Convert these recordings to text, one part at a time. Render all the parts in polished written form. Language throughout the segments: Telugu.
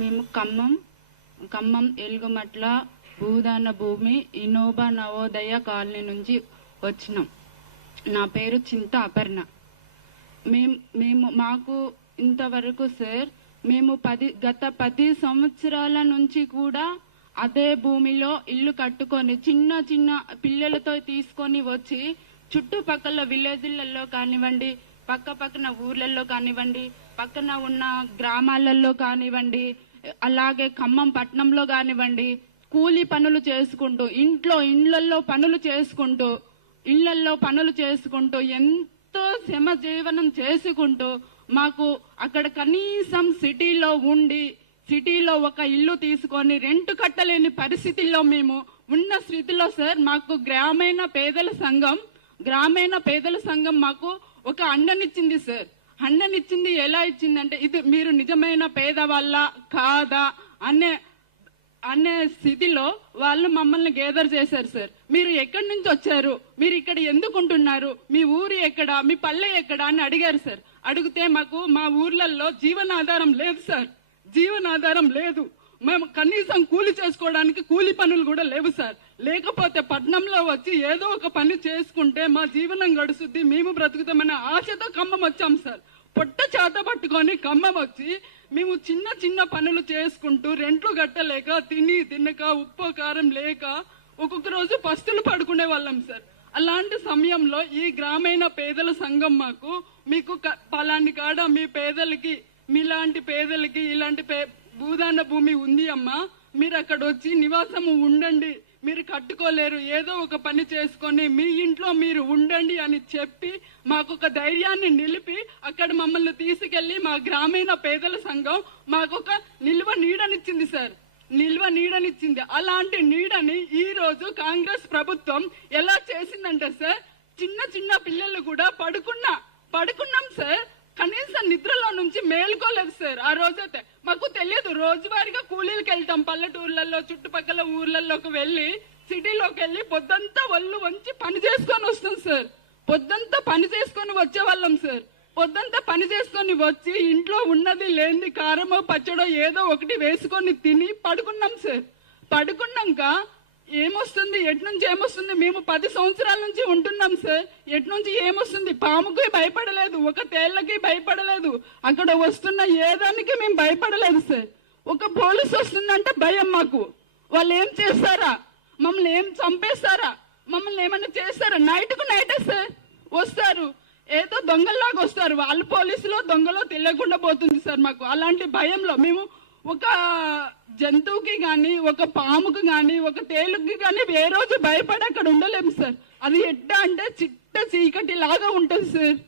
మేము ఖమ్మం ఎలుగుమట్ల భూదాన భూమి ఇనోబా నవోదయ కాలనీ నుంచి వచ్చినాం. నా పేరు చింత అపర్ణ. మాకు ఇంతవరకు సార్ మేము గత 10 సంవత్సరాల నుంచి కూడా అదే భూమిలో ఇల్లు కట్టుకొని చిన్న చిన్న పిల్లలతో తీసుకొని వచ్చి చుట్టుపక్కల విలేజ్లలో కానివ్వండి, పక్కన ఊర్లలో కానివ్వండి, పక్కన ఉన్న గ్రామాలలో కానివ్వండి, అలాగే ఖమ్మం పట్టణంలో కానివ్వండి, కూలీ పనులు చేసుకుంటూ ఇళ్లలో పనులు చేసుకుంటూ ఎంతో శ్రమ జీవనం చేసుకుంటూ మాకు అక్కడ కనీసం సిటీలో ఒక ఇల్లు తీసుకొని రెంట్ కట్టలేని పరిస్థితుల్లో మేము ఉన్న స్థితిలో సార్ మాకు గ్రామీణ పేదల సంఘం మాకు ఒక అండనిచ్చింది సార్. అండనిచ్చింది ఎలా ఇచ్చిందంటే, ఇది మీరు నిజమైన పేదవాళ్ళ కాదా అనే స్థితిలో వాళ్ళు మమ్మల్ని గేదర్ చేశారు సార్. మీరు ఎక్కడి నుంచి వచ్చారు, మీరు ఇక్కడ ఎందుకు ఉంటున్నారు, మీ ఊరు ఎక్కడ, మీ పల్లె ఎక్కడ అని అడిగారు సార్. అడిగితే మాకు మా ఊర్లలో జీవనాధారం లేదు సార్, జీవనాధారం లేదు. మేము కనీసం కూలి చేసుకోవడానికి కూలి పనులు కూడా లేవు సార్. లేకపోతే పట్నంలో వచ్చి ఏదో ఒక పని చేసుకుంటే మా జీవనం గడుస్తుంది, మేము బ్రతుకుతామన్న ఆశతో ఖమ్మం వచ్చాం సార్. పొట్ట చేత పట్టుకొని ఖమ్మం వచ్చి మేము చిన్న చిన్న పనులు చేసుకుంటూ రెంట్లు కట్టలేక తినక ఉప్పు కారం లేక ఒక్కొక్క రోజు పస్తులు పడుకునే వాళ్ళం సార్. అలాంటి సమయంలో ఈ గ్రామీణ పేదల సంఘం మీకు పలాంటి కాడ మీ పేదలకి, మీలాంటి పేదలకి ఇలాంటి భూదాన భూమి ఉంది అమ్మా, మీరు అక్కడ వచ్చి నివాసము ఉండండి, మీరు కట్టుకోలేరు, ఏదో ఒక పని చేసుకొని మీ ఇంట్లో మీరు ఉండండి అని చెప్పి మాకు ఒక ధైర్యాన్ని నిలిపి అక్కడ మమ్మల్ని తీసుకెళ్లి మా గ్రామీణ పేదల సంఘం మాకు ఒక నిల్వ నీడనిచ్చింది సార్, నిల్వ నీడనిచ్చింది. అలాంటి నీడని ఈ రోజు కాంగ్రెస్ ప్రభుత్వం ఎలా చేసిందంటే సార్, చిన్న చిన్న పిల్లలు కూడా పడుకున్నాం సార్, కనీసం నిద్రలో నుంచి మేల్కోలేదు సార్. ఆ రోజైతే మాకు తెలియదు, రోజువారీగా కూలీలకు వెళ్తాం, పల్లెటూర్లలో చుట్టుపక్కల ఊర్లలోకి వెళ్లి సిటీలోకి వెళ్లి పొద్దంతా ఒళ్ళు వంచి పని చేసుకొని వస్తాం సార్. పొద్దంతా పని చేసుకొని వచ్చేవాళ్ళం సార్. పొద్దంతా పని చేసుకొని వచ్చి ఇంట్లో ఉన్నది లేనిది కారమో పచ్చడో ఏదో ఒకటి వేసుకొని తిని పడుకున్నాం సార్. పడుకున్నాక ఏమొస్తుంది, ఎట్నుంచి ఏమొస్తుంది, మేము 10 సంవత్సరాల నుంచి ఉంటున్నాం సార్. ఎట్నుంచి ఏమొస్తుంది, పాముకి భయపడలేదు, ఒక తేళ్లకి భయపడలేదు, అక్కడ వస్తున్న ఏదానికి మేము భయపడలేదు సార్. ఒక పోలీసు వస్తుందంటే భయం మాకు. వాళ్ళు ఏం చేస్తారా, మమ్మల్ని ఏం చంపేస్తారా, మమ్మల్ని ఏమన్నా చేస్తారా, నైట్కు నైటే సార్ వస్తారు, ఏదో దొంగల్లాగా వస్తారు. వాళ్ళు పోలీసులో దొంగలో తెలియకుండా పోతుంది సార్ మాకు. అలాంటి భయంలో మేము ఒక జంతువుకి గాని, ఒక పాముకి గాని, ఒక తేలుకి గాని ఏ రోజు భయపడి అక్కడ ఉండలేము సార్. అది ఎట్టా అంటే చిట్ట చీకటి లాగా ఉంటుంది సార్.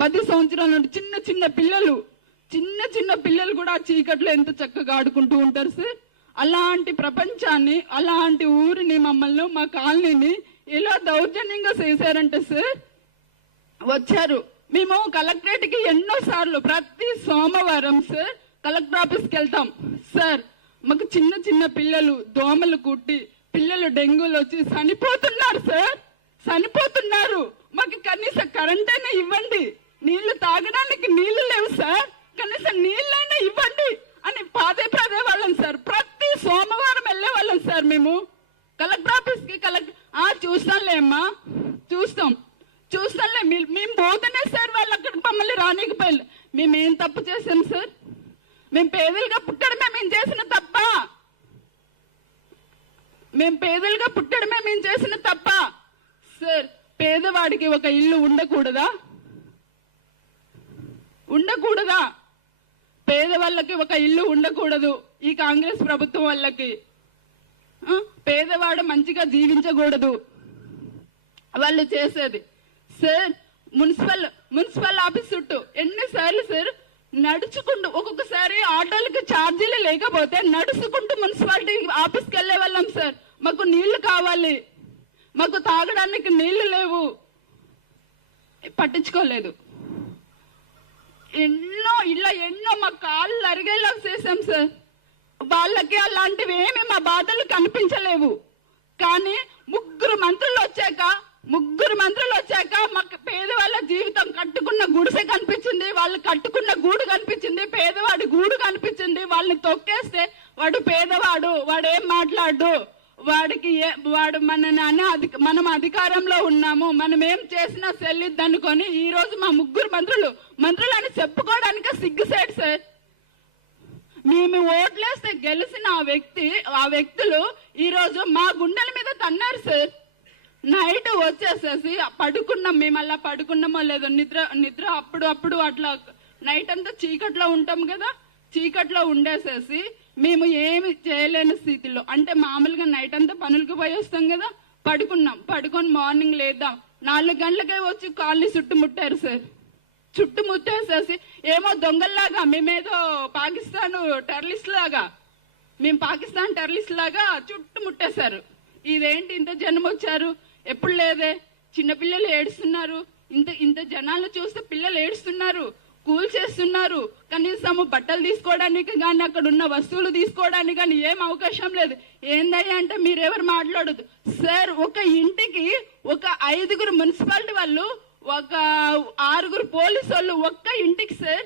10 సంవత్సరాల నుండి చిన్న చిన్న పిల్లలు కూడా ఆ చీకట్లో ఎంత చక్కగా ఆడుకుంటూ ఉంటారు సార్. అలాంటి ప్రపంచాన్ని, అలాంటి ఊరిని, మమ్మల్ని, మా కాలనీని ఎలా దౌర్జన్యంగా చేశారంటే సార్, వచ్చారు. మేము కలెక్టరేట్ కి ఎన్నో సార్లు ప్రతి సోమవారం సార్ కలెక్టర్ ఆఫీస్కి వెళ్తాం సార్. మాకు చిన్న పిల్లలు దోమలు కుట్టి పిల్లలు డెంగ్యూలు వచ్చి చనిపోతున్నారు సార్, చనిపోతున్నారు. మాకు కనీసం కరెంట్ అయినా ఇవ్వండి, నీళ్లు తాగడానికి నీళ్లు లేవు సార్, కనీసం నీళ్ళైనా ఇవ్వండి అని పదే వాళ్ళం సార్. ప్రతి సోమవారం వెళ్ళే వాళ్ళం సార్ మేము కలెక్టర్ ఆఫీస్ కి. చూస్తాంలే అమ్మా, చూస్తాంలే, మేము పోతేనే సార్ వాళ్ళు అక్కడ మమ్మల్ని రానికపోయారు. మేమేం తప్పు చేసాం సార్? మేము పేదలుగా పుట్టడమే మేము చేసిన తప్ప? మేము పేదలుగా పుట్టడమే మేము చేసిన తప్ప సార్? పేదవాడికి ఒక ఇల్లు ఉండకూడదా? పేదవాళ్ళకి ఒక ఇల్లు ఉండకూడదు ఈ కాంగ్రెస్ ప్రభుత్వం వాళ్ళకి. పేదవాడు మంచిగా జీవించకూడదు వాళ్ళు చేసేది సార్. మున్సిపల్ ఆఫీస్ చుట్టూ ఎన్నిసార్లు సార్ నడుచుకుంటూ, ఒక్కొక్కసారి ఆటోలకి ఛార్జీలు లేకపోతే నడుచుకుంటూ మున్సిపాలిటీ ఆఫీస్కి వెళ్లే వాళ్ళం సార్. మాకు నీళ్లు కావాలి, మాకు తాగడానికి నీళ్లు లేవు, పట్టించుకోలేదు. ఎన్నో మా కాళ్ళు అరిగేలా చేసాం సార్. వాళ్ళకి అలాంటివి ఏమి మా బాధలు కనిపించలేవు. కానీ ముగ్గురు మంత్రులు వచ్చాక మాకు పేదవాళ్ళ జీవితం, కట్టుకున్న గుడిసె కనిపించింది, వాళ్ళు కట్టుకున్న గూడు కనిపించింది, పేదవాడి గూడు కనిపించింది, వాళ్ళని తొక్కేస్తే వాడు పేదవాడు, వాడు ఏం మాట్లాడు, వాడు మనం అధికారంలో ఉన్నాము, మనం ఏం చేసినా చెల్లిద్ది అనుకొని ఈ రోజు మా ముగ్గురు మంత్రులు అని చెప్పుకోవడానికి సిగ్గుసేట్ సార్. మేము ఓట్లేస్తే గెలిచిన ఆ వ్యక్తులు ఈ రోజు మా గుండెల మీద తన్నారు సార్. నైట్ వచ్చేసేసి పడుకున్నాం, మేము అలా పడుకున్నామో లేదో, నిద్ర అప్పుడు అట్లా నైట్ అంతా చీకట్లో ఉంటాం కదా, చీకట్లో ఉండేసేసి మేము ఏమి చేయలేని స్థితిలో, అంటే మామూలుగా నైట్ అంతా పనులకు పోయి వస్తాం కదా, పడుకొని మార్నింగ్ లేద్దాం 4 గంటలకే వచ్చి కాలనీ చుట్టుముట్టారు సార్. చుట్టుముట్టేసేసి ఏమో దొంగల్లాగా మేమేదో పాకిస్తాన్ టెర్రరిస్ట్ లాగా చుట్టుముట్టేశారు. ఇదేంటి ఇంత జనం వచ్చారు, ఎప్పుడు లేదే, చిన్నపిల్లలు ఏడుస్తున్నారు, ఇంత జనాలు చూస్తే పిల్లలు ఏడుస్తున్నారు, కూల్ చేస్తున్నారు, కనీసం బట్టలు తీసుకోవడానికి కానీ అక్కడ ఉన్న వస్తువులు తీసుకోవడానికి కానీ ఏం అవకాశం లేదు. ఏందయ్యా అంటే మీరెవరు మాట్లాడదు సార్. ఒక ఇంటికి ఒక 5 మున్సిపాలిటీ వాళ్ళు, ఒక 6 పోలీసు వాళ్ళు ఒక్క ఇంటికి సార్,